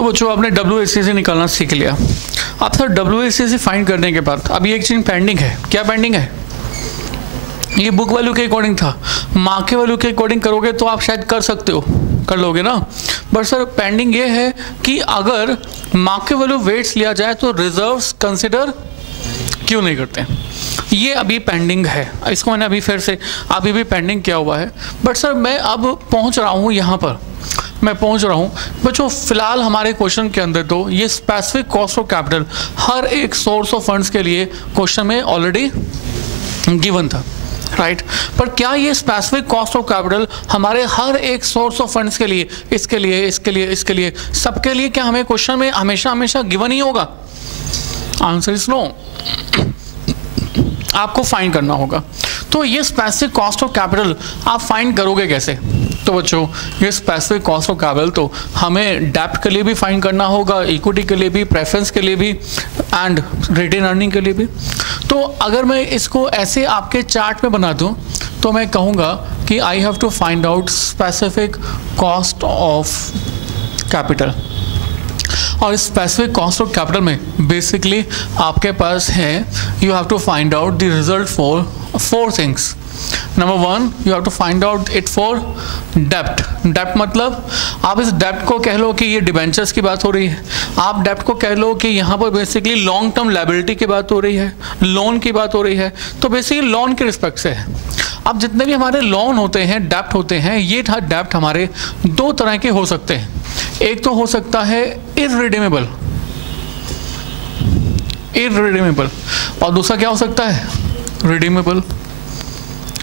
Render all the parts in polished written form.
तो बच्चों आपने WACC निकालना सीख लिया। अब सर WACC फाइंड करने के बाद अभी एक चीज़ पेंडिंग है। क्या पेंडिंग है? ये बुक वैल्यू के अकॉर्डिंग था, मार्क के वैल्यू के अकॉर्डिंग करोगे तो आप शायद कर सकते हो, कर लोगे ना। बट सर पेंडिंग ये है कि अगर मार्क के वैल्यू वेट्स लिया जाए तो रिजर्व्स कंसिडर क्यों नहीं करते? ये अभी पेंडिंग है, इसको मैंने अभी फिर से अभी भी पेंडिंग किया हुआ है। बट सर मैं अब पहुंच रहा हूँ यहाँ पर, मैं पहुंच रहा हूँ बच्चों। फिलहाल हमारे क्वेश्चन के अंदर तो ये स्पेसिफिक कॉस्ट ऑफ कैपिटल हर एक सोर्स ऑफ फंड्स के लिए क्वेश्चन में ऑलरेडी गिवन था, राइट। पर क्या ये स्पेसिफिक कॉस्ट ऑफ कैपिटल हमारे हर एक सोर्स ऑफ फंड्स के लिए, इसके लिए, इसके लिए, इसके लिए, सबके लिए क्या हमें क्वेश्चन में हमेशा हमेशा गिवन ही होगा? Answer is no. आपको फाइंड करना होगा। तो ये स्पेसिफिक कॉस्ट ऑफ कैपिटल आप फाइंड करोगे कैसे? तो बच्चों ये स्पेसिफिक कॉस्ट ऑफ कैपिटल तो हमें डेब्ट के लिए भी फाइंड करना होगा, इक्विटी के लिए भी, प्रेफरेंस के लिए भी एंड रिटेन अर्निंग के लिए भी। तो अगर मैं इसको ऐसे आपके चार्ट में बना दूं तो मैं कहूँगा कि I have to find out specific cost of capital. और स्पेसिफिक कॉस्ट ऑफ कैपिटल में बेसिकली आपके पास है, you have to find out the result for 4 things. Number 1 you have to find out it for डेप्ट। डेप्ट मतलब आप इस डेप्ट को कह लो कि ये डिबेंचर्स की बात हो रही है, आप डेप्ट को कह लो कि यहाँ पर बेसिकली लॉन्ग टर्म लायबिलिटी की बात हो रही है, लोन की बात हो रही है। तो बेसिकली लोन के रिस्पेक्ट से है। अब जितने भी हमारे लोन होते हैं, डेप्ट होते हैं, ये डेप्ट हमारे 2 तरह के हो सकते हैं। एक तो हो सकता है इररिडीमेबल, और दूसरा क्या हो सकता है? Redeemable,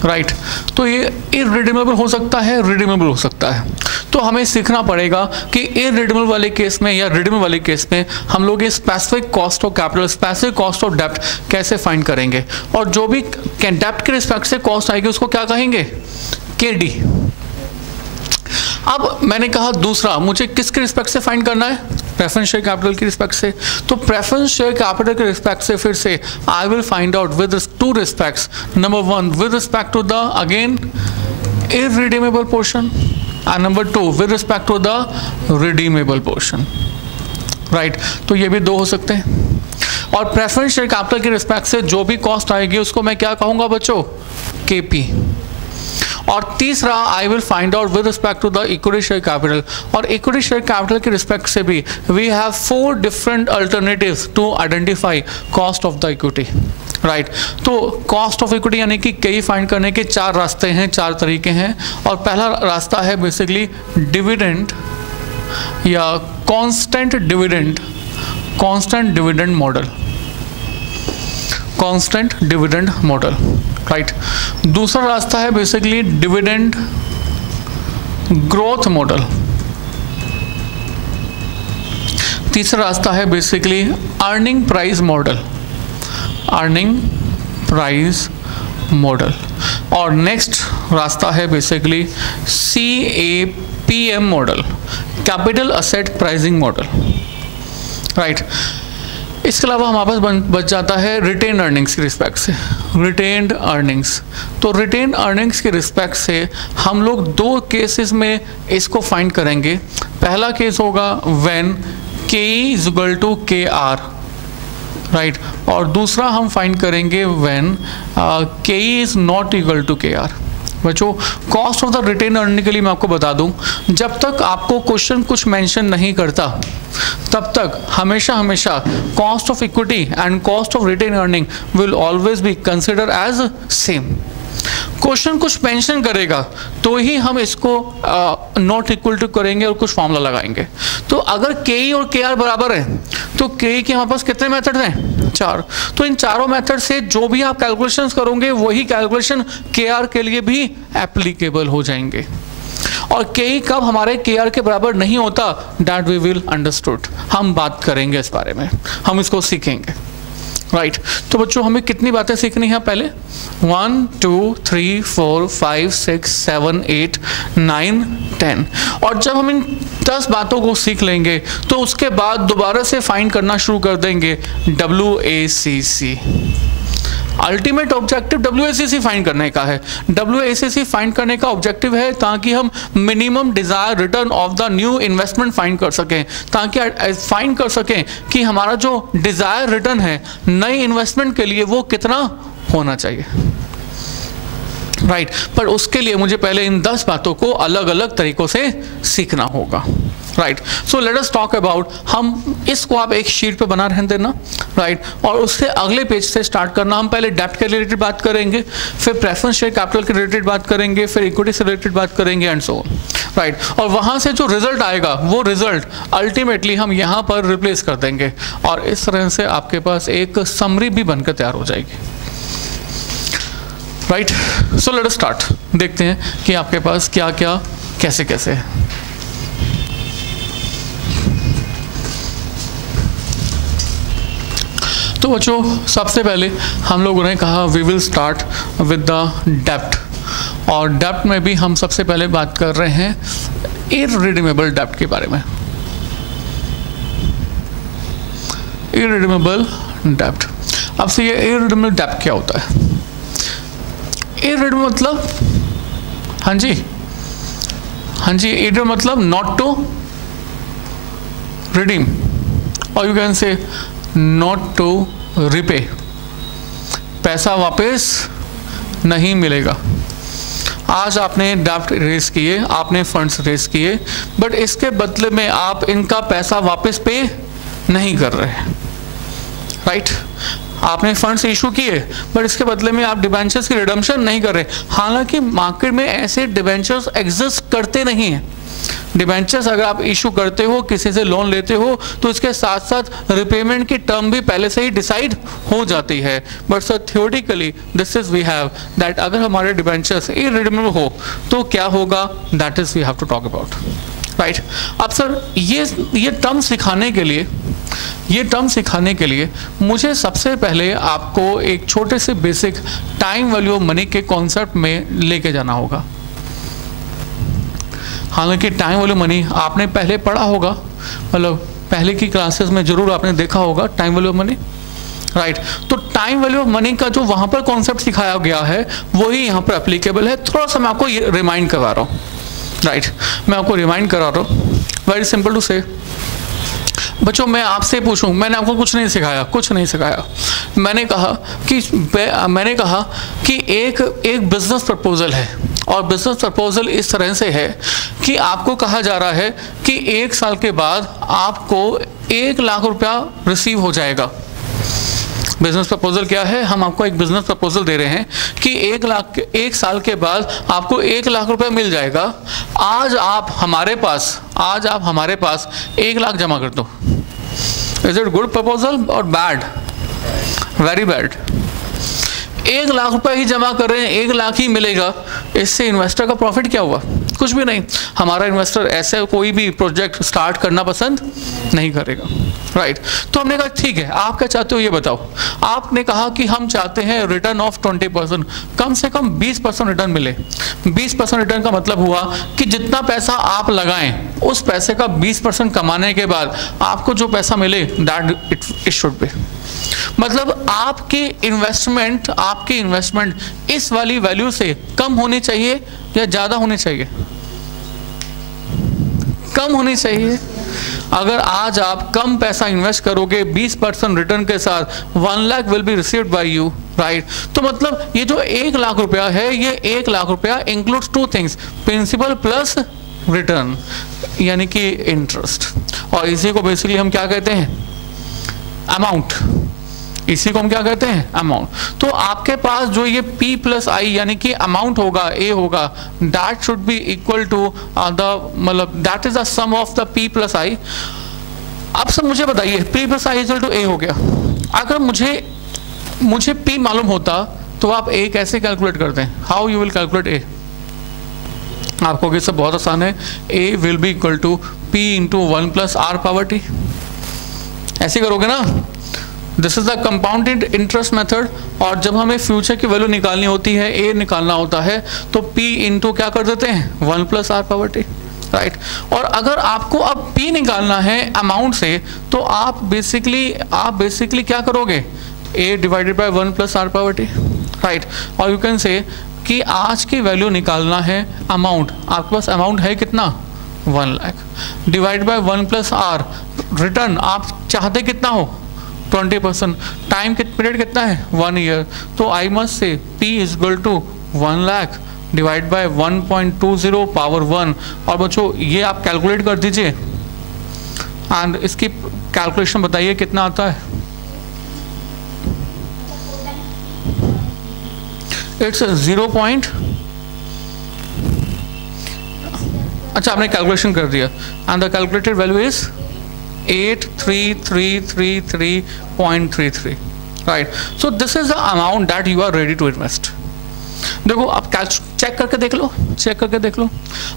right. तो ये इररिडीमेबल हो सकता है, रिडीमेबल हो सकता है। तो हमें सीखना पड़ेगा कि इररिडीमेबल वाले केस में या रिडीमेबल वाले केस में हम लोग ये specific cost of capital, specific cost of डेप्ट कैसे फाइंड करेंगे। और जो भी डेप्ट के रिस्पेक्ट से कॉस्ट आएगी उसको क्या कहेंगे? KD। अब मैंने कहा दूसरा मुझे किसके रिस्पेक्ट से फाइंड करना है? प्रेफरेंस शेयर कैपिटल के रिस्पेक्ट से। तो प्रेफरेंस शेयर कैपिटल के रिस्पेक्ट से फिर से I will find out with 2 respects. Number 1 with respect to the again irredeemable portion and number 2 with respect to the redeemable portion, right. तो ये भी 2 हो सकते हैं। और प्रेफरेंस शेयर कैपिटल के रिस्पेक्ट से जो भी कॉस्ट आएगी उसको मैं क्या कहूँगा बच्चों? KP। और तीसरा I will find out with respect to the equity share capital. और इक्विटी शेयर कैपिटल के रिस्पेक्ट से भी we have 4 different alternatives to identify cost of the equity, right. तो कॉस्ट ऑफ इक्विटी यानी कि KE फाइंड करने के 4 रास्ते हैं, 4 तरीके हैं। और पहला रास्ता है बेसिकली डिविडेंड या constant dividend model, constant dividend model, right. दूसरा रास्ता है बेसिकली डिविडेंड ग्रोथ मॉडल। तीसरा रास्ता है बेसिकली अर्निंग प्राइस मॉडल। और नेक्स्ट रास्ता है basically CAPM model, capital asset pricing model, right. इसके अलावा हमारे पास बच जाता है रिटेन अर्निंग्स के रिस्पेक्ट से, रिटेन्ड अर्निंग्स। तो रिटेन अर्निंग्स के रिस्पेक्ट से हम लोग 2 केसेस में इसको फाइंड करेंगे। पहला केस होगा when KE is equal to KR, right. और दूसरा हम फाइंड करेंगे when KE is not equal to KR। बच्चों cost of the retained earning के लिए मैं आपको बता दूं, जब तक आपको क्वेश्चन कुछ मेंशन नहीं करता तब तक हमेशा cost of equity and cost of retained earning will always be consider as same. Question कुछ मेंशन करेगा तो ही हम इसको नॉट इक्वल टू करेंगे और कुछ फॉर्मूला लगाएंगे। तो अगर KE और KR बराबर है तो KE के हमारे पास कितने मेथड हैं? 4। तो इन चारों मेथड से जो भी आप कैलकुलेशंस करोगे वही कैलकुलेशन KR के लिए भी एप्लीकेबल हो जाएंगे। और KE कब हमारे KR के बराबर नहीं होता, दैट वी विल अंडरस्टूड। हम बात करेंगे इस बारे में, हम इसको सीखेंगे, राइट। तो बच्चों हमें कितनी बातें सीखनी है पहले? 1 2 3 4 5 6 7 8 9 10। और जब हम इन 10 बातों को सीख लेंगे तो उसके बाद दोबारा से फाइंड करना शुरू कर देंगे WACC, ultimate objective WACC find करने का है। WACC फाइंड करने का ऑब्जेक्टिव है ताकि हम minimum desire return of the new investment find कर सकें, ताकि फाइंड कर सकें कि हमारा जो डिजायर रिटर्न है नई इन्वेस्टमेंट के लिए वो कितना होना चाहिए, राइट। पर उसके लिए मुझे पहले इन 10 बातों को अलग अलग तरीकों से सीखना होगा, right. So let us talk about, हम इसको आप एक शीट पे बना रहने देना, राइट, और उससे अगले पेज से स्टार्ट करना। हम पहले डेब्ट के रिलेटेड बात करेंगे, फिर प्रेफरेंस शेयर कैपिटल के रिलेटेड बात करेंगे, फिर इक्विटी से रिलेटेड बात करेंगे एंड सो ऑन, राइट। और वहाँ से जो रिजल्ट आएगा वो रिजल्ट अल्टीमेटली हम यहाँ पर रिप्लेस कर देंगे और इस तरह से आपके पास एक समरी भी बनकर तैयार हो जाएगी, right. So let us start, देखते हैं कि आपके पास क्या क्या कैसे कैसे है। तो बच्चों सबसे पहले हम लोगों ने कहा we will start with the डेब्ट, और डेब्ट में भी हम सबसे पहले बात कर रहे हैं इररिडीमेबल डेब्ट के बारे में। इररिडीमेबल डेब्ट, अब से ये इररिडीमेबल डेब्ट क्या होता है? इररिडीमेबल मतलब, हाँ जी इररिडीमेबल मतलब नॉट टू रिडीम, और you can say not to repay, पैसा वापस नहीं मिलेगा। आज आपने डेब्ट रेस किए, आपने फंड्स रेस किए, बट इसके बदले में आप इनका पैसा वापस पे नहीं कर रहे, राइट। आपने फंड्स इशू किए बट इसके बदले में आप डिबेंचर्स की रिडम्पशन नहीं कर रहे। हालांकि मार्केट में ऐसे डिबेंचर्स एग्जिस्ट करते नहीं हैं। डिबेंचर्स अगर आप इशू करते हो, किसी से लोन लेते हो, तो इसके साथ साथ रिपेमेंट की टर्म भी पहले से ही डिसाइड हो जाती है। But sir theoretically this is we have that अगर हमारे डिबेंचर्स इररिडीमेबल हो तो क्या होगा, that is we have to talk about, right. अब सर ये टर्म सिखाने के लिए मुझे सबसे पहले आपको एक छोटे से basic time value of money के कॉन्सेप्ट में लेके जाना होगा। हालांकि टाइम वैल्यू मनी आपने पहले पढ़ा होगा, मतलब पहले की क्लासेस में जरूर आपने देखा होगा time value of money, right. तो टाइम वैल्यू ऑफ मनी का जो वहां पर कॉन्सेप्ट सिखाया गया है वही यहाँ पर एप्लीकेबल है। थोड़ा सा मैं आपको रिमाइंड करवा रहा हूँ, राइट। मैं आपको रिमाइंड करा रहा हूँ, वेरी सिंपल टू से। बच्चों मैं आपसे पूछूं, मैंने आपको कुछ नहीं सिखाया। मैंने कहा कि एक बिजनेस प्रपोजल है, और बिजनेस प्रपोजल इस तरह से है कि आपको कहा जा रहा है कि 1 साल के बाद आपको 1 लाख रुपया रिसीव हो जाएगा। बिजनेस प्रपोजल क्या है? हम आपको एक बिजनेस प्रपोजल दे रहे हैं कि 1 साल के बाद आपको 1 लाख रुपया मिल जाएगा। आज आप हमारे पास 1 लाख जमा कर दो। इज इट गुड प्रपोजल और बैड? Very bad. 1 लाख रुपए ही जमा कर रहे हैं, 1 लाख ही मिलेगा। इससे इन्वेस्टर का प्रॉफिट क्या हुआ? कुछ भी नहीं। हमारा इन्वेस्टर ऐसे कोई भी प्रोजेक्ट स्टार्ट करना पसंद नहीं करेगा, राइट। तो हमने कहा ठीक है, आप क्या चाहते हो ये बताओ। आपने कहा कि हम चाहते हैं रिटर्न ऑफ 20%, कम से कम 20% रिटर्न मिले। 20% रिटर्न का मतलब हुआ कि जितना पैसा आप लगाएं उस पैसे का 20% कमाने के बाद आपको जो पैसा मिले दैट इट शुड बी, मतलब आपकी इन्वेस्टमेंट इस वाली वैल्यू से कम होनी चाहिए या ज्यादा होनी चाहिए? कम होनी चाहिए। अगर आज आप कम पैसा इन्वेस्ट करोगे 20% रिटर्न के साथ, 1 lakh will be received by you, right. तो मतलब ये जो 1 लाख रुपया है, ये 1 लाख रुपया includes 2 things, principal plus return, यानी कि इंटरेस्ट। और इसी को बेसिकली हम क्या कहते हैं? अमाउंट। इसी को हम क्या कहते हैं? अमाउंट। तो आपके पास जो ये P प्लस आई यानी कि अमाउंट होगा, A होगा, that should be equal to the, मतलब that is the sum of the P plus I. अब सब मुझे बताइए, P plus I equal to A हो गया। अगर मुझे P मालूम होता तो आप A कैसे कैलकुलेट करते हैं? How you will calculate A? आपको ये सब बहुत आसान है। A will be equal to P into 1 plus R power T। ऐसे करोगे ना? This is the compounded interest method. और जब हमें फ्यूचर की वैल्यू निकालनी होती है, A निकालना होता है, तो P इंटू क्या कर देते हैं? 1 plus R power T, right. और अगर आपको अब P निकालना है अमाउंट से, तो आप बेसिकली क्या करोगे? A divided by 1 plus R power T, right. और यू कैन से कि आज की वैल्यू निकालना है, अमाउंट आपके पास अमाउंट है कितना 1 lakh, divide by 1 plus R, return आप चाहते कितना हो 20%, टाइम पीरियड कितना है 1 ईयर, तो I must say P is equal to 1 lakh divide by 1.20 power 1। और बच्चों ये आप कैलकुलेट कर दीजिए एंड इसकी कैलकुलेशन बताइए कितना आता है। इट्स 0. अच्छा आपने कैलकुलेशन कर दिया and the calculated value is 8333.33, right. So this is the amount that you are ready to invest. देखो आप चेक करके देख लो, चेक करके देख लो,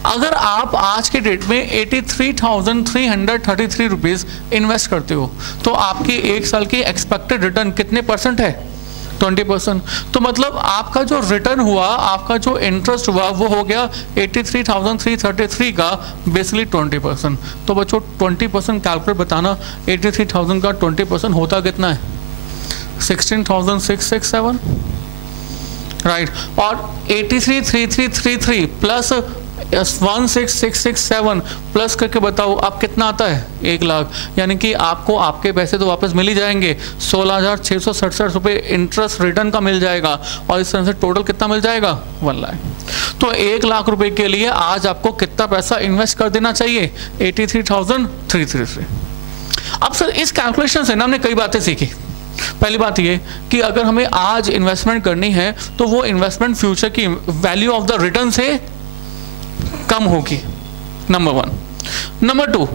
अगर आप आज के डेट में 83,333 रुपीज इन्वेस्ट करते हो तो आपकी एक साल की एक्सपेक्टेड रिटर्न कितने परसेंट है 20%। तो मतलब आपका जो रिटर्न हुआ, आपका जो इंटरेस्ट हुआ वो हो गया 83,333 का बेसिकली 20%। तो बच्चों 20% कैलकुलेट बताना, 83,000 का 20% होता कितना है 16,667, राइट। और 83,3333 प्लस 16,667 प्लस करके बताओ आप कितना आता है 1 लाख, यानी कि आपको आपके पैसे तो वापस मिल ही जाएंगे, 16,667 रुपये इंटरेस्ट रिटर्न का मिल जाएगा और इस तरह से टोटल कितना मिल जाएगा 1 लाख। तो 1 लाख रुपए के लिए आज आपको कितना पैसा इन्वेस्ट कर देना चाहिए 83,333। अब सर इस कैलकुलेशन से ना हमने कई बातें सीखी। पहली बात ये कि अगर हमें आज इन्वेस्टमेंट करनी है तो वो इन्वेस्टमेंट फ्यूचर की वैल्यू ऑफ द रिटर्न से कम होगी, नंबर 1। नंबर 2,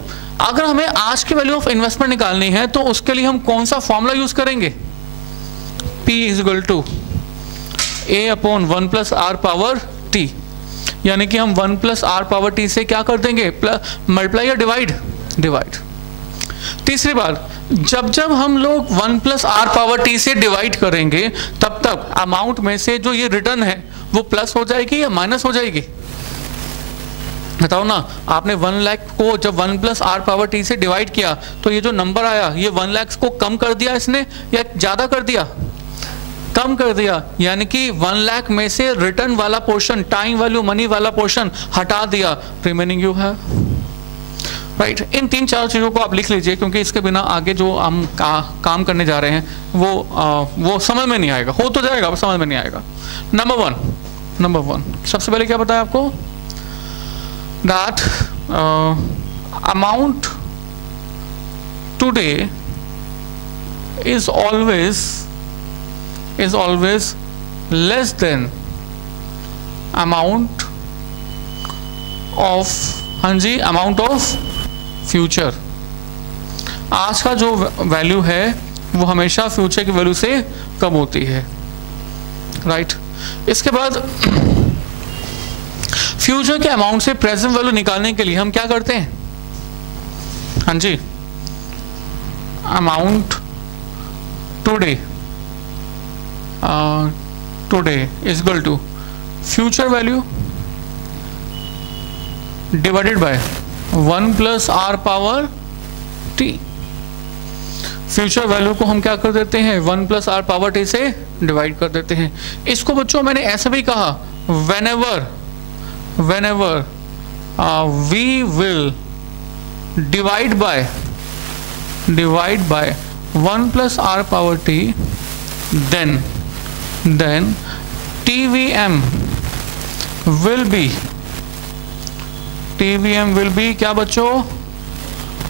अगर हमें आज की वैल्यू ऑफ इन्वेस्टमेंट निकालनी है तो उसके लिए हम कौन सा फॉर्मूला यूज करेंगे, P is equal to A upon 1 plus R power T, यानी कि हम 1 प्लस आर पावर टी से क्या कर देंगे मल्टीप्लाई या डिवाइड। तीसरी बात, जब हम लोग 1 प्लस आर पावर टी से डिवाइड करेंगे तब तक अमाउंट में से जो ये रिटर्न है वो प्लस हो जाएगी या माइनस हो जाएगी, बताओ ना। आपने 1 लाख को जब 1 प्लस आर पावर टी से डिवाइड किया तो ये जो नंबर आया ये 1 लाख को कम कर दिया इसने या ज़्यादा कर दिया, कम कर दिया, यानी कि 1 लाख में से रिटर्न वाला पोर्शन, टाइम वैल्यू मनी वाला पोर्शन हटा दिया, रिमेनिंग यू है, राइट। इन 3-4 चीज़ों को आप लिख लीजिए क्योंकि इसके बिना आगे जो हम काम करने जा रहे हैं वो समझ में नहीं आएगा, हो तो जाएगा वो समझ में नहीं आएगा। नंबर वन सबसे पहले क्या बताया आपको, that amount today is always less than amount of future. आज का जो वैल्यू है वो हमेशा फ्यूचर की वैल्यू से कम होती है, राइट। इसके बाद फ्यूचर के अमाउंट से प्रेजेंट वैल्यू निकालने के लिए हम क्या करते हैं, हाँ जी, amount today is equal to future value divided by 1 plus R power T. Future value को हम क्या कर देते हैं 1 प्लस आर पावर टी से डिवाइड कर देते हैं। इसको बच्चों मैंने ऐसा भी कहा, whenever we will divide by 1 plus r power t, then TVM will be क्या बच्चों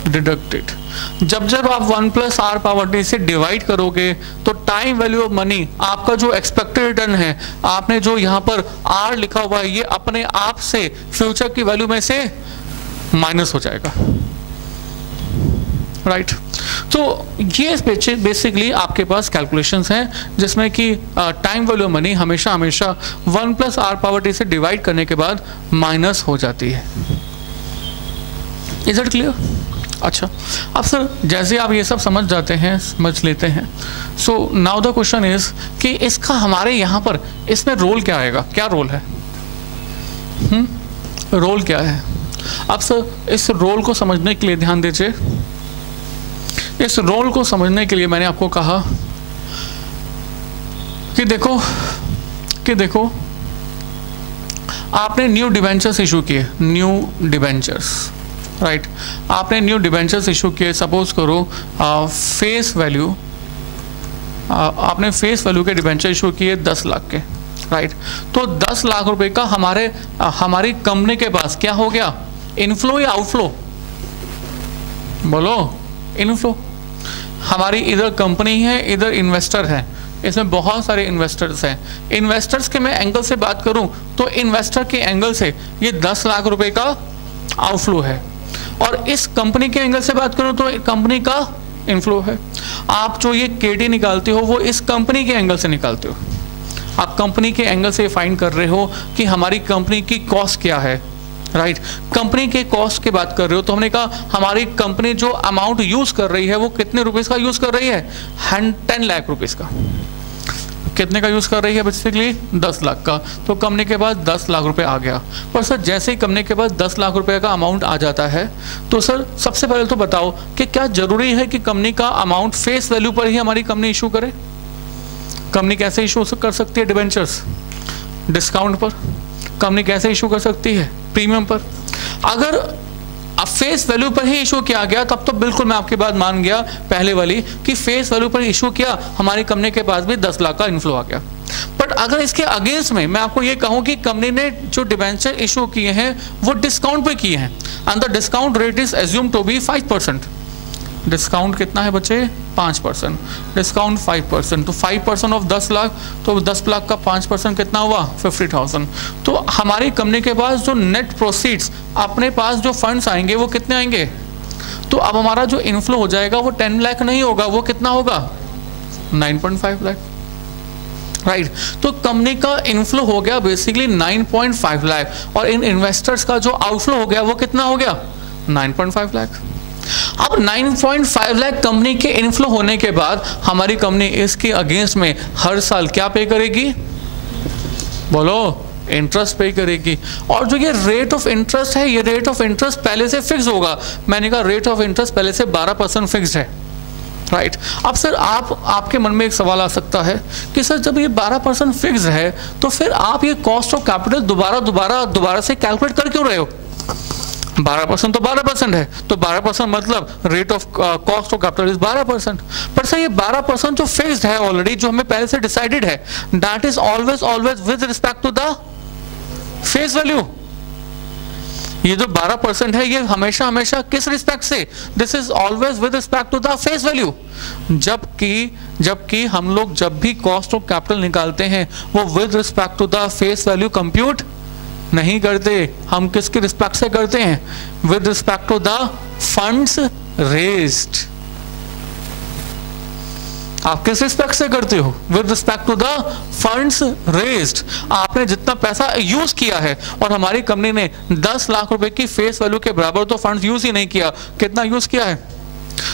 डिडक्टेड। जब आप 1 प्लस आर पावर टी से डिवाइड करोगे तो टाइम वैल्यू ऑफ मनी, आपका जो एक्सपेक्टेड रिटर्न है, आपने जो यहाँ पर आर लिखा हुआ है, ये अपने आप से फ्यूचर की वैल्यू में से माइनस हो जाएगा, राइट। तो ये बेसिकली आपके पास कैलकुलेशंस हैं जिसमें कि टाइम वैल्यू ऑफ मनी हमेशा 1 प्लस आर पावर टी से डिवाइड करने के बाद माइनस हो जाती है। Is it clear? अच्छा, अब सर जैसे आप ये सब समझ जाते हैं, समझ लेते हैं, so now the question is कि इसका हमारे यहाँ पर इसमें रोल क्या आएगा, क्या रोल है, रोल क्या है। अब सर इस रोल को समझने के लिए ध्यान दीजिए। इस रोल को समझने के लिए मैंने आपको कहा कि देखो आपने न्यू डिबेंचर्स इशू किए, न्यू डिबेंचर्स, राइट, आपने न्यू डिबेंचर्स इशू किए, सपोज करो फेस वैल्यू, आपने फेस वैल्यू के डिबेंचर इशू किए 10 लाख के, राइट। तो 10 लाख रुपए का हमारी कंपनी के पास क्या हो गया, इनफ्लो या आउटफ्लो, बोलो, इनफ्लो। हमारी इधर कंपनी है, इधर इन्वेस्टर है, इसमें बहुत सारे इन्वेस्टर्स हैं। इन्वेस्टर्स के मैं एंगल से बात करूं तो इन्वेस्टर के एंगल से ये 10 लाख रुपए का आउटफ्लो है, और इस कंपनी के एंगल से बात करूं तो कंपनी का इनफ्लो है। आप जो ये केटी निकालते हो वो इस कंपनी के एंगल से निकालते हो, आप कंपनी के एंगल से फाइंड कर रहे हो कि हमारी कंपनी की कॉस्ट क्या है, राइट। कंपनी के कॉस्ट की बात कर रहे हो तो हमने कहा हमारी कंपनी जो अमाउंट यूज कर रही है वो कितने रुपीस का यूज कर रही है, 10 लाख रुपीस का। कितने का यूज कर रही है, बेसिकली 10 लाख का। तो कंपनी के पास 10 लाख रुपए आ गया। पर सर जैसे ही कंपनी के पास 10 लाख रुपए का अमाउंट आ जाता है तो सर सबसे पहले तो बताओ कि क्या जरूरी है कि कंपनी का अमाउंट फेस वैल्यू पर ही हमारी कंपनी इशू करे। कंपनी कैसे इशू कर सकती है डिबेंचर्स, डिस्काउंट पर। कंपनी कैसे इशू कर सकती है, प्रीमियम पर। अगर अब फेस वैल्यू पर ही इशू किया गया तब तो बिल्कुल मैं आपकी बात मान गया पहले वाली कि फेस वैल्यू पर इशू किया, हमारी कंपनी के पास भी 10 लाख का इनफ्लो आ गया। बट अगर इसके अगेंस्ट में मैं आपको ये कहूं कि कंपनी ने जो डिबेंचर इशू किए हैं वो डिस्काउंट पे किए हैं, and the discount rate is assume to be 5%। Discount कितना है बच्चे, 5%। डिस्काउंट 5%, तो 5% ऑफ 10 लाख, तो 10 लाख का 5% कितना हुआ, 50,000। तो हमारी कंपनी के पास जो नेट प्रोसीड्स, अपने पास जो फंड्स आएंगे वो कितने आएंगे। तो अब हमारा जो इनफ्लो हो जाएगा वो 10 लाख नहीं होगा, वो कितना होगा, 9.5 लाख, राइट। तो कंपनी का इनफ्लो हो गया बेसिकली 9.5 लाख, और इन इन्वेस्टर्स का जो आउटफ्लो हो गया वो कितना हो गया, 9.5 लाख। अब 9.5 लाख कंपनी के इनफ्लो होने के बाद हमारी कंपनी इसके अगेंस्ट में हर साल क्या पे करेगी, बोलो, इंटरेस्ट पे करेगी। और जो ये रेट ऑफ इंटरेस्ट है, ये रेट ऑफ इंटरेस्ट पहले से फिक्स होगा। मैंने कहा रेट ऑफ इंटरेस्ट पहले से 12% फिक्स है, राइट। अब सर आपके मन में एक सवाल आ सकता है कि सर जब ये 12% फिक्स है तो फिर आप ये कॉस्ट ऑफ कैपिटल दोबारा से कैलकुलेट कर क्यों रहे हो। 12% तो 12% है, तो 12% मतलब rate of cost of capital is 12%। पर सर ये 12% जो फिक्स्ड है ऑलरेडी, जो हमें पहले से डिसाइडेड है, that is always with respect to the face value. ये जो 12% है ये हमेशा किस रिस्पेक्ट से, this is always with respect to the face value. जबकि हम लोग जब भी कॉस्ट ऑफ कैपिटल निकालते हैं वो with respect to the face value compute नहीं करते, हम किसके रिस्पेक्ट से करते हैं, with respect to the funds raised. आप किस रिस्पेक्ट से करते हो, with respect to the funds raised. आपने जितना पैसा यूज किया है, और हमारी कंपनी ने 10 लाख रुपए की फेस वैल्यू के बराबर तो फंड्स यूज ही नहीं किया, कितना यूज किया है।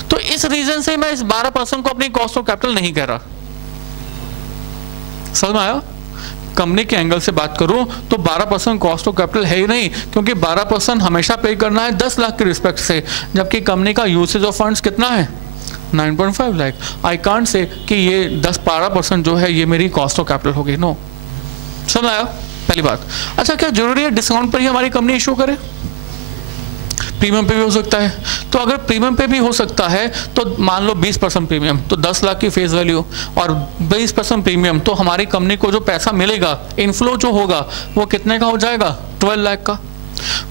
तो इस रीजन से मैं इस 12% को अपनी कॉस्ट ऑफ कैपिटल नहीं कह रहा। समझ में आया। कंपनी के एंगल से बात करूं तो 12% कॉस्ट ऑफ कैपिटल है ही नहीं, क्योंकि 12% हमेशा पे करना है 10 लाख के रिस्पेक्ट से, जबकि कंपनी का यूसेज ऑफ फंड्स कितना है, 9.5 लाख। आई कांट से कि ये 10-12% जो है ये मेरी कॉस्ट ऑफ कैपिटल होगी, नो। समझ आया पहली बात। अच्छा, क्या जरूरी है डिस्काउंट पर ही हमारी कंपनी इशू करे, प्रीमियम पे भी हो सकता है। तो अगर प्रीमियम पे भी हो सकता है तो मान लो 20% प्रीमियम, तो 10 लाख की फेस वैल्यू और 20% प्रीमियम, तो हमारी कंपनी को जो पैसा मिलेगा, इनफ्लो जो होगा वो कितने का हो जाएगा, 12 लाख का।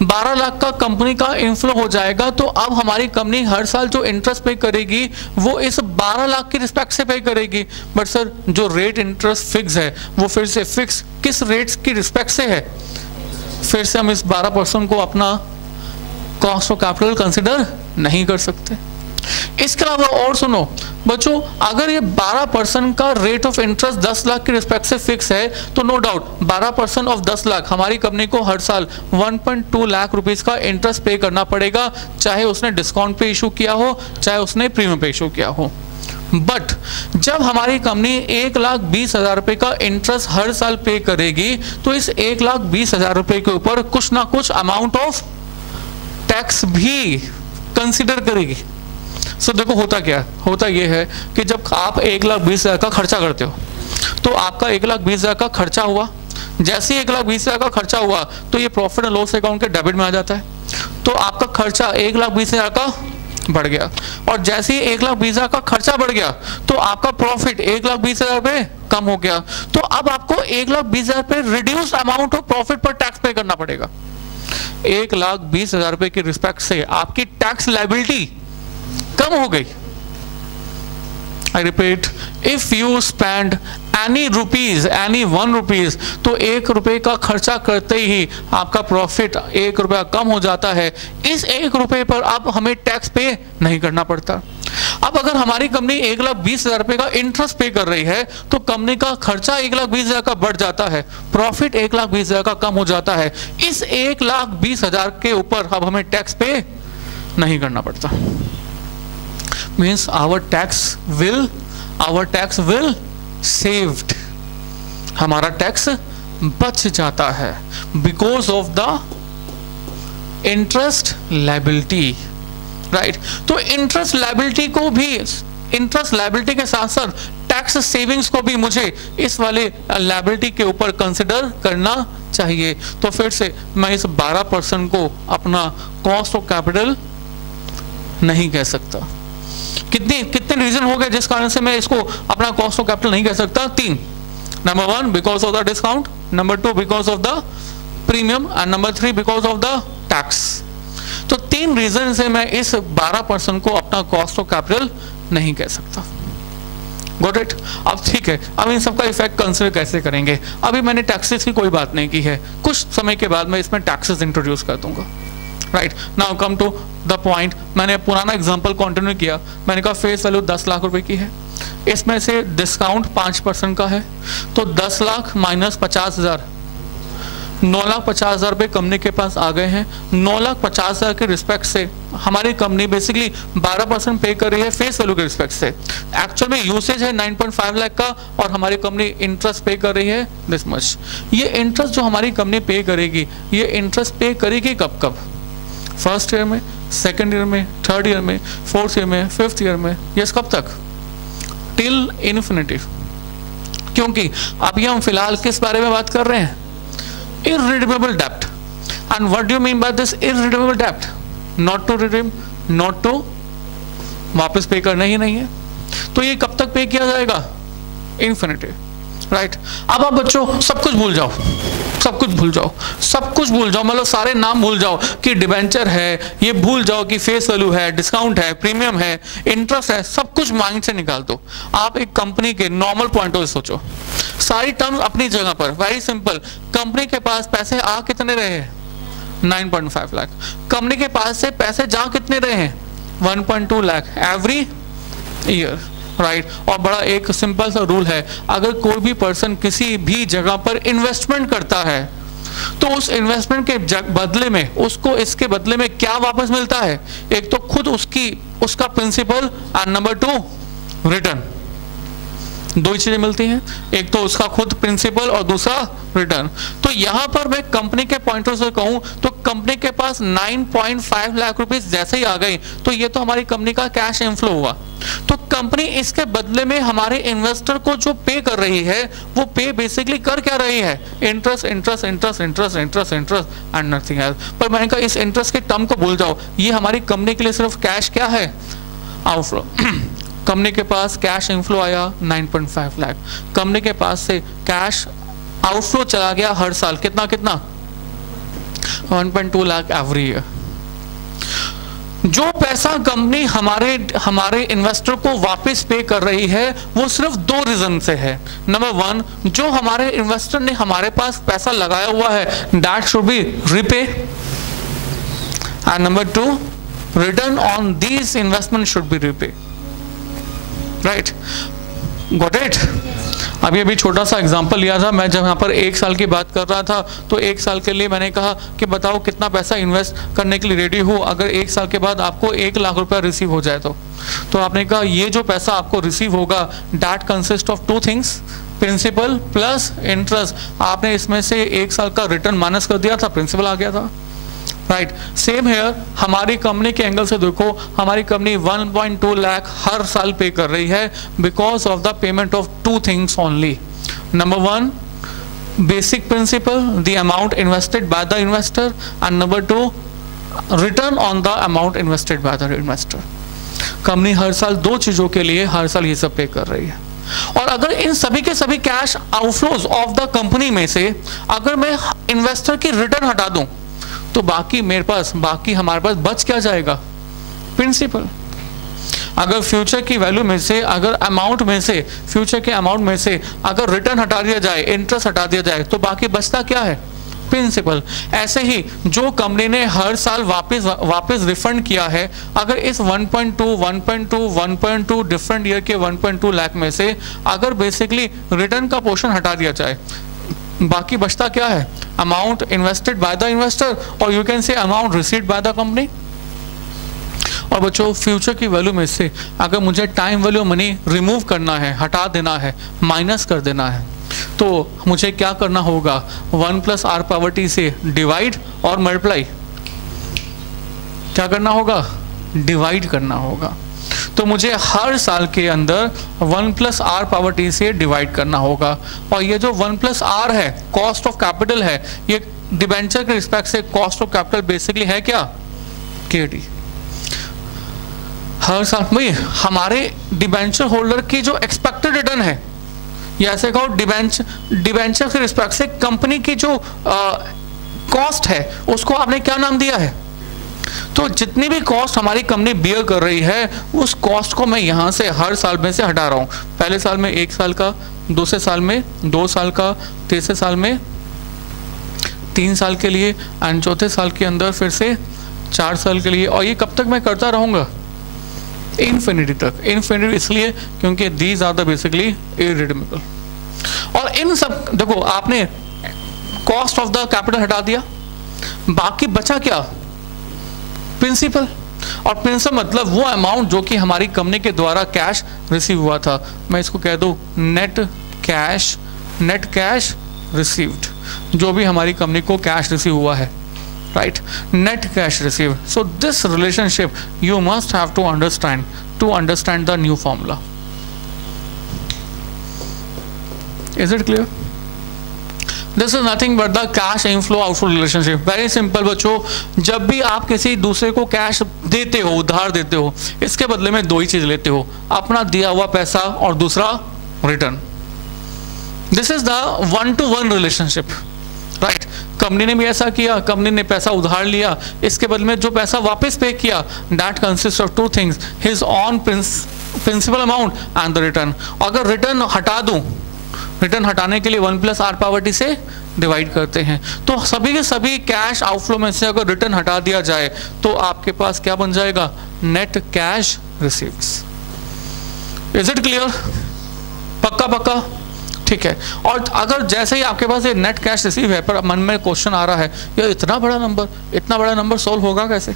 12 लाख का कंपनी का इनफ्लो हो जाएगा, तो अब हमारी कंपनी हर साल जो इंटरेस्ट पे करेगी वो इस 12 लाख की रिस्पेक्ट से पे करेगी। बट सर जो रेट इंटरेस्ट फिक्स है वो फिर से फिक्स किस रेट्स की रिस्पेक्ट से है, फिर से हम इस 12% को अपना कॉस्ट ऑफ कैपिटल कंसिडर नहीं कर सकते। इसके अलावा और सुनो बच्चों, अगर ये 12% का रेट ऑफ इंटरेस्ट 10 लाख के रिस्पेक्ट से फिक्स है तो नो डाउट 12% ऑफ 10 लाख हमारी कंपनी को हर साल 1.2 लाख रुपीस का इंटरेस्ट पे करना पड़ेगा, चाहे उसने डिस्काउंट पे इशू किया हो, चाहे उसने प्रीमियम पे इशू किया हो। बट जब हमारी कंपनी 1,20,000 रुपए का इंटरेस्ट हर साल पे करेगी तो इस 1,20,000 रुपए के ऊपर कुछ ना कुछ अमाउंट ऑफ टैक्स भी कंसीडर करेगी। सो देखो होता क्या, होता ये है कि जब आप 1,20,000 का खर्चा करते हो तो आपका 1,20,000 का खर्चा हुआ, जैसे ही 1,20,000 का खर्चा हुआ तो ये प्रॉफिट एंड लॉस अकाउंट के डेबिट में आ जाता है, तो आपका खर्चा 1,20,000 का बढ़ गया, और जैसे ही 1,20,000 का खर्चा बढ़ गया तो आपका प्रॉफिट 1,20,000 पे कम हो गया, तो अब आपको 1,20,000 पे रिड्यूस अमाउंट ऑफ प्रॉफिट पर टैक्स पे करना पड़ेगा। 1,20,000 रुपए की रिस्पेक्ट से आपकी टैक्स लायबिलिटी कम हो गई। I repeat, if you spend any rupees, any 1 rupees, तो 1 रुपए का खर्चा करते ही आपका प्रॉफिट 1 रुपया कम हो जाता है। इस 1 रुपए पर अब हमें टैक्स पे नहीं करना पड़ता। अब अगर हमारी कंपनी 1,20,000 रुपए का इंटरेस्ट पे कर रही है तो कंपनी का खर्चा 1,20,000 का बढ़ जाता है, प्रॉफिट 1,20,000 का कम हो जाता है। इस 1,20,000 के ऊपर अब हमें टैक्स पे नहीं करना पड़ता। Means our tax will saved, हमारा टैक्स बच जाता है because of the interest liability, right? तो इंटरेस्ट लायबिलिटी को भी, इंटरेस्ट लायबिलिटी के साथ साथ टैक्स सेविंग्स को भी मुझे इस वाले लायबिलिटी के ऊपर कंसिडर करना चाहिए। तो फिर से मैं इस 12% को अपना कॉस्ट ऑफ कैपिटल नहीं कह सकता। कितने रीजन हो गए जिस कारण से मैं इसको अपना कॉस्ट ऑफ कैपिटल नहीं कह सकता? 3। Number 1 because of the discount, number 2 because of the premium, and number 3 because of the tax. तो 3 रीजन से मैं इस 12% को अपना कॉस्ट ऑफ कैपिटल नहीं कह सकता। Got it? अब ठीक है, अब इन सबका इफेक्ट कंसिडर कैसे करेंगे? अभी मैंने टैक्सेस की कोई बात नहीं की है, कुछ समय के बाद मैं इसमें टैक्सेस इंट्रोड्यूस कर दूंगा। Right, now come to the point. मैंने पुराना एग्जांपल कंटिन्यू किया, मैंने कहा फेस वैल्यू 10 लाख रुपए की है, इसमें से डिस्काउंट 5% का है, तो 10 लाख माइनस 50,000, 9,50,000 रुपए कंपनी के पास आ गए हैं। 9,50,000 के रिस्पेक्ट से हमारी कंपनी बेसिकली 12% पे कर रही है फेस वैल्यू के रिस्पेक्ट से। एक्चुअल में यूसेज है 9.5 लाख का, और हमारी कंपनी इंटरेस्ट पे कर रही है दिस मच। ये इंटरेस्ट जो हमारी कंपनी पे करेगी, ये इंटरेस्ट पे करेगी कब कब? फर्स्ट ईयर में, सेकेंड ईयर में, थर्ड ईयर में, फोर्थ ईयर में, फिफ्थ ईयर में, यस कब तक? Till infinity. क्योंकि अभी हम फिलहाल किस बारे में बात कर रहे हैं? irredeemable debt. And what do you mean by this irredeemable debt? Not to redeem, not to वापस पे करना ही नहीं है। तो ये कब तक पे किया जाएगा? Infinity, right? अब आप बच्चों सब कुछ भूल जाओ, सब कुछ भूल जाओ, सब कुछ भूल जाओ, मतलब सारे नाम भूल जाओ कि डिबेंचर है, ये भूल जाओ कि फेस वैल्यू है, डिस्काउंट है, प्रीमियम है, इंटरेस्ट है, सब कुछ माइंड से निकाल दो। आप एक कंपनी के नॉर्मल पॉइंट ऑफ सोचो, सारी टर्म्स अपनी जगह पर, वेरी सिंपल। कंपनी के पास पैसे आ कितने रहे हैं? 9.5 लाख। कंपनी के पास से पैसे जा कितने रहे हैं? 1.2 लाख एवरी ईयर, राइट? और बड़ा एक सिंपल सा रूल है, अगर कोई भी पर्सन किसी भी जगह पर इन्वेस्टमेंट करता है तो उस इन्वेस्टमेंट के बदले में उसको इसके बदले में क्या वापस मिलता है? एक तो खुद उसका प्रिंसिपल, एंड नंबर 2 रिटर्न। 2 ही चीजें मिलती हैं, एक तो उसका खुद प्रिंसिपल और दूसरा रिटर्न। तो यहां पर मैं कंपनी के पॉइंट ऑफ से कहूं तो कंपनी के पास 9.5 लाख रुपए जैसे ही आ गए तो ये तो हमारी कंपनी का कैश इनफ्लो हुआ। तो कंपनी इसके बदले में हमारे इन्वेस्टर को जो पे कर रही है वो पे बेसिकली कर क्या रही है? Interest, interest, interest, interest, interest, interest and nothing else. पर मैंने कहा इस इंटरेस्ट के टर्म को भूल जाओ, ये हमारी कंपनी के लिए सिर्फ कैश क्या है? आउटफ्लो। कंपनी के पास कैश इनफ्लो आया 9.5 लाख, कंपनी के पास से कैश आउटफ्लो चला गया हर साल कितना कितना? 1.2 लाख एवरी ईयर। जो पैसा कंपनी हमारे इन्वेस्टर को वापस पे कर रही है वो सिर्फ 2 रीजन से है। नंबर 1, जो हमारे इन्वेस्टर ने हमारे पास पैसा लगाया हुआ है that should B repay, and number 2 return on this investment should be repay, right? Got it? अभी छोटा सा एग्जांपल लिया था मैं, जब यहाँ पर 1 साल की बात कर रहा था तो 1 साल के लिए मैंने कहा कि बताओ कितना पैसा इन्वेस्ट करने के लिए रेडी हो अगर 1 साल के बाद आपको 1 लाख रुपया रिसीव हो जाए तो आपने कहा ये जो पैसा आपको रिसीव होगा that consist of 2 things, principal plus interest. आपने इसमें से 1 साल का रिटर्न माइनस कर दिया था, प्रिंसिपल आ गया था, राइट? सेम हेयर, हमारी कंपनी के एंगल से देखो, हमारी कंपनी 1.2 लाख हर साल पे कर रही है because of the payment of 2 things only. Number one, basic principle, the amount invested by the investor, and number two, return on the amount invested by the investor. Company हर साल दो चीजों के लिए हर साल ये सब पे कर रही है, और अगर इन सभी के सभी cash outflows of the company में से अगर मैं इन्वेस्टर की रिटर्न हटा दूं तो बाकी मेरे पास, बाकी हमारे पास बच क्या जाएगा? प्रिंसिपल। अगर फ्यूचर की वैल्यू में से, अगर अमाउंट में से, फ्यूचर के अमाउंट में से अगर रिटर्न हटा दिया जाए, इंटरेस्ट हटा दिया जाए, तो बाकी बचता क्या है? प्रिंसिपल। ऐसे ही जो कंपनी ने हर साल वापस रिफंड किया है, अगर इस 1.2 डिफरेंट ईयर के 1.2 लाख में से अगर बेसिकली रिटर्न का पोर्शन हटा दिया जाए, बाकी बचता क्या है? Amount invested by the investor, और you can say amount received by the company. और बच्चों, फ्यूचर की वैल्यू में से अगर मुझे टाइम वैल्यू मनी रिमूव करना है, हटा देना है, माइनस कर देना है, तो मुझे क्या करना होगा? 1 + r⁻t से डिवाइड और मल्टीप्लाई। क्या करना होगा? डिवाइड करना होगा। तो मुझे हर साल के अंदर 1 + r⁻t से डिवाइड करना होगा, और ये जो 1 + r है, कॉस्ट ऑफ कैपिटल है, ये डिबेंचर के रिस्पेक्ट से कॉस्ट ऑफ कैपिटल बेसिकली है क्या? KD। हर साल भाई हमारे डिबेंचर होल्डर की जो एक्सपेक्टेड रिटर्न है, या ऐसे कहो डिबेंचर के रिस्पेक्ट से कंपनी की जो कॉस्ट है, उसको आपने क्या नाम दिया है? तो जितनी भी कॉस्ट हमारी कंपनी बियर कर रही है, उस कॉस्ट को मैं यहाँ से हर साल में से हटा रहा हूँ। पहले साल में 1 साल का, दूसरे साल में 2 साल का, तीसरे साल में 3 साल के लिए, एंड चौथे साल के अंदर फिर से 4 साल के लिए, और ये कब तक मैं करता रहूँगा? इन्फिनिटी तक। इन्फिनिटी इसलिए क्योंकि these are the basically irredeemable. और इन सब, देखो आपने कॉस्ट ऑफ द कैपिटल हटा दिया, बाकी बचा क्या? प्रिंसिपल। और प्रिंसिपल मतलब वो अमाउंट जो कि हमारी कंपनी के द्वारा कैश रिसीव हुआ था। मैं इसको कह दूं नेट कैश रिसीव्ड, जो भी हमारी कंपनी को कैश रिसीव हुआ है, right? Net cash received. So this relationship you must have to understand the new formula. Is it clear? This is nothing but the cash inflow outflow relationship. Very simple बच्चों, जब भी आप किसी दूसरे को cash देते हो, उधार देते हो, इसके बदले में 2 ही चीज लेते हो, अपना दिया हुआ पैसा और दूसरा return. This is the 1-to-1 relationship, right? Company ने भी ऐसा किया, कंपनी ने पैसा उधार लिया, इसके बदले में जो पैसा वापस पे किया, that consist of 2 things, his own principal amount and the return. अगर रिटर्न हटा दूं, रिटर्न हटाने के लिए 1 + r⁻t से डिवाइड करते हैं, तो सभी के सभी कैश आउटफ्लो में से अगर रिटर्न हटा दिया जाए तो आपके पास क्या बन जाएगा? Net cash receiveds. Is it clear? पक्का? ठीक है। और अगर जैसे ही आपके पास ये नेट कैश रिसीव है, पर मन में क्वेश्चन आ रहा है, यार इतना बड़ा नंबर सॉल्व होगा कैसे?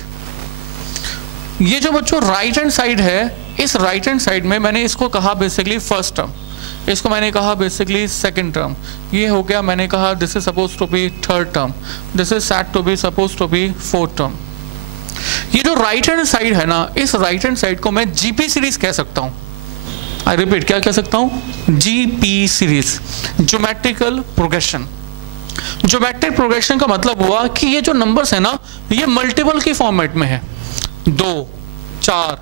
ये जो बच्चों राइट हैंड साइड है, इस राइट हैंड साइड में मैंने इसको कहा बेसिकली फर्स्ट टर्म, इसको मैंने कहा बेसिकली सेकंड टर्म, ये हो गया मैंने कहा this is suppose to be third term, this is set to be suppose to be fourth term. ये जो राइट हैंड साइड है ना, इस राइट हैंड साइड को मैं जीपी सीरीज कह सकता हूँ। आई रिपीट, क्या कह सकता हूँ? GP series, geometrical progression. Geometric progression का मतलब हुआ कि ये जो नंबर्स है ना, ये मल्टीपल की फॉर्मेट में है, 2, 4,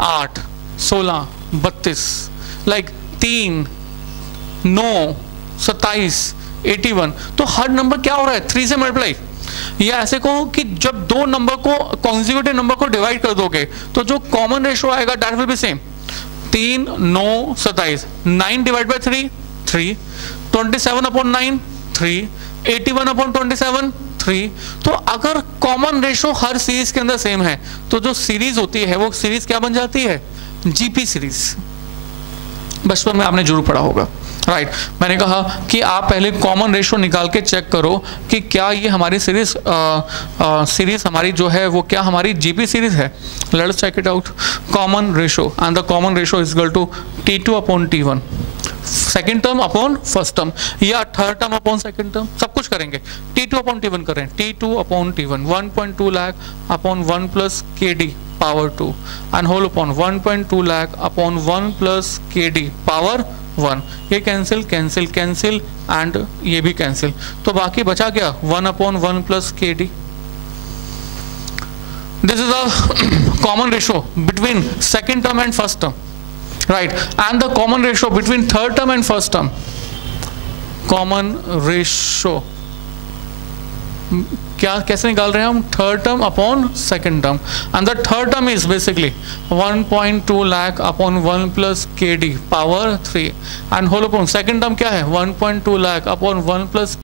8, 16, 32, लाइक 3, 9, 27, 81। तो हर नंबर क्या हो रहा है? 3 से मल्टीप्लाई। या ऐसे कहो कि जब 2 नंबर को कॉन्जिक्यूटिव नंबर को डिवाइड कर दोगे तो जो कॉमन रेशियो आएगा that will be same, 3, 9, 27, 9 divide by 3, 3, 27/9, 3, 81/27, 3। तो अगर कॉमन रेशियो हर सीरीज के अंदर सेम है तो जो सीरीज होती है वो सीरीज क्या बन जाती है? GP series. बचपन में आपने जरूर पढ़ा होगा, राइट? मैंने कहा कि आप पहले कॉमन रेशियो निकाल के चेक करो कि क्या ये हमारी सीरीज हमारी जो है वो क्या हमारी जीपी सीरीज है। Let's check it out. Common ratio, and the common ratio is equal to T2/T1, second term upon first term, या third term upon second term, सब कुछ करेंगे। T2/T1 करें, T2/T1 1.2 lakh upon 1 + KD power 2 and whole upon 1.2 lakh upon 1 + KD power 1, ये cancel cancel cancel and ये भी cancel, तो बाकी बचा क्या 1/1 plus K D. This is a common ratio between second term and first term, right? And the common ratio between third term and first term. Common ratio क्या कैसे निकाल रहे हैं हम? Third term upon second term, and the third term is basically 1.2 lakh upon 1 plus K D power 3 and whole upon second term क्या है 1.2 lakh upon 1 plus